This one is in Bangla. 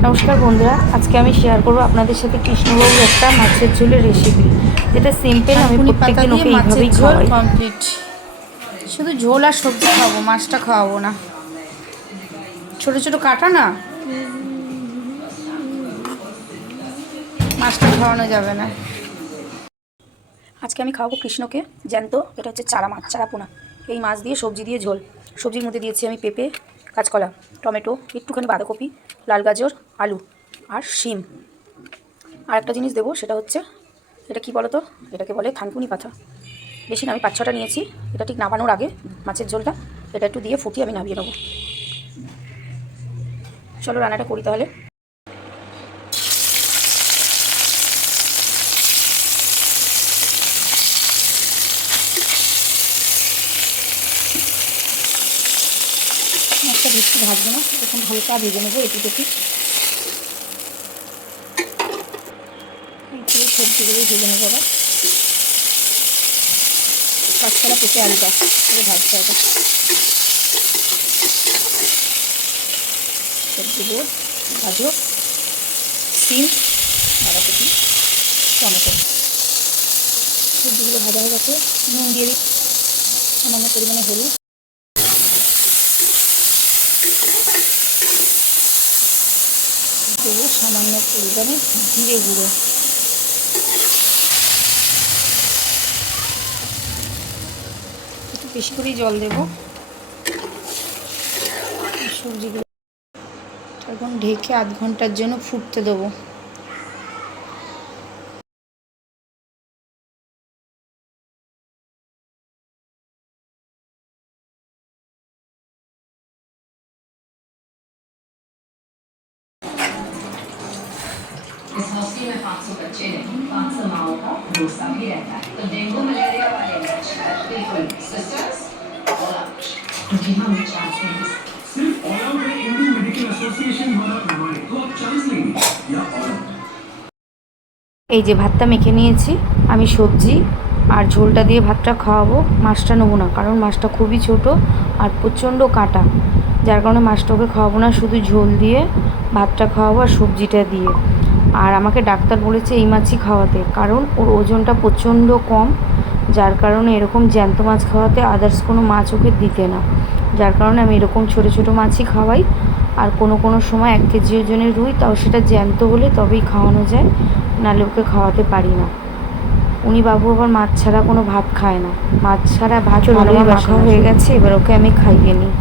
নমস্কার বন্ধুরা, আজকে আমি শেয়ার করব আপনাদের সাথে কৃষ্ণবাবুর একটা মাছের ঝোলের রেসিপি, যেটা সিম্পল। আমি প্রত্যেকদিন ওকে এইভাবেই খাওয়াই। কমপ্লিট। শুধু ঝোল আর সবজি খাওয়াবো, মাছটা খাওয়াবো না। ছোট ছোট কাটা না, মাছটা খাওয়ানো যাবে না। আজকে আমি খাওয়াবো কৃষ্ণকে জ্যান্ত। এটা হচ্ছে চারা মাছ, চারা পোনা। এই মাছ দিয়ে সবজি দিয়ে ঝোল। সবজির মধ্যে দিয়েছি আমি পেঁপে, কাঁচকলা, টমেটো, একটুখানি বাঁধাকপি, লাল গাজর, আলু আর শিম। আর একটা জিনিস দেবো, সেটা হচ্ছে, এটা কি বলো তো, এটাকে বলে থানকুনি পাতা। বেশি না, আমি 5-6টা নিয়েছি। এটা ঠিক নামানোর আগে মাছের ঝোলটা এটা একটু দিয়ে ফুটিয়ে আমি নামিয়ে নেবো। চলো রান্নাটা করি তাহলে। মাছটা বেশি ভাজবো না, এখন হালকা ভেজে নেবো এটুকু। এই সবজিগুলোই ভেজে নেবো। আবার কাঁচকলা, পেঁপে, আলুটা করে ভাজতে হবে। সবজিগুলো গাজর, সিম, বাঁধাকপি, টমেটো, সবজিগুলো ভাজা হয়ে গেছে। নুন দিয়ে দিই, সামান্য পরিমাণে হলুদ, দেবো সামান্য পরিমাণে জিরে গুঁড়ো, একটু বেশি করেই জল দেবো। সবজিগুলো এখন ঢেকে 1/2 ঘন্টার জন্য ফুটতে দেবো। इस हॉस्टल में 500 बच्चे नहीं 500 माओ का भरोसा भी रहता है तो डेंगू मलेरिया वाले बिल्कुल सिस्टर्स क्योंकि हम चाहते हैं सिर्फ ऑयल में इंडियन मेडिकल एसोसिएशन द्वारा प्रमाणित तो आप चांस लेंगे या ऑयल। এই যে ভাতটা মেখে নিয়েছি আমি, সবজি আর ঝোলটা দিয়ে ভাতটা খাওয়াবো। মাছটা নেবো না, কারণ মাছটা খুবই ছোট আর প্রচণ্ড কাঁটা, যার কারণে মাছটা ওকে খাওয়াবো না। শুধু ঝোল দিয়ে ভাতটা খাওয়াবো আর সবজিটা দিয়ে। আর আমাকে ডাক্তার বলেছে এই মাছই খাওয়াতে, কারণ ওর ওজনটা প্রচণ্ড কম, যার কারণে এরকম জ্যান্ত মাছ খাওয়াতে, আদার্স কোনো মাছ ওকে দিতে না। যার কারণে আমি এরকম ছোটো ছোটো মাছই খাওয়াই। আর কোনো সময় 1 কেজি ওজনের রুই, তাও সেটা জ্যান্ত হলে তবেই খাওয়ানো যায়, নাহলে ওকে খাওয়াতে পারি না। উনি বাবু আবার মাছ ছাড়া কোনো ভাত খায় না, মাছ ছাড়া ভাত ভালোই মাখা হয়ে গেছে। এবার ওকে আমি খাইয়ে নিই।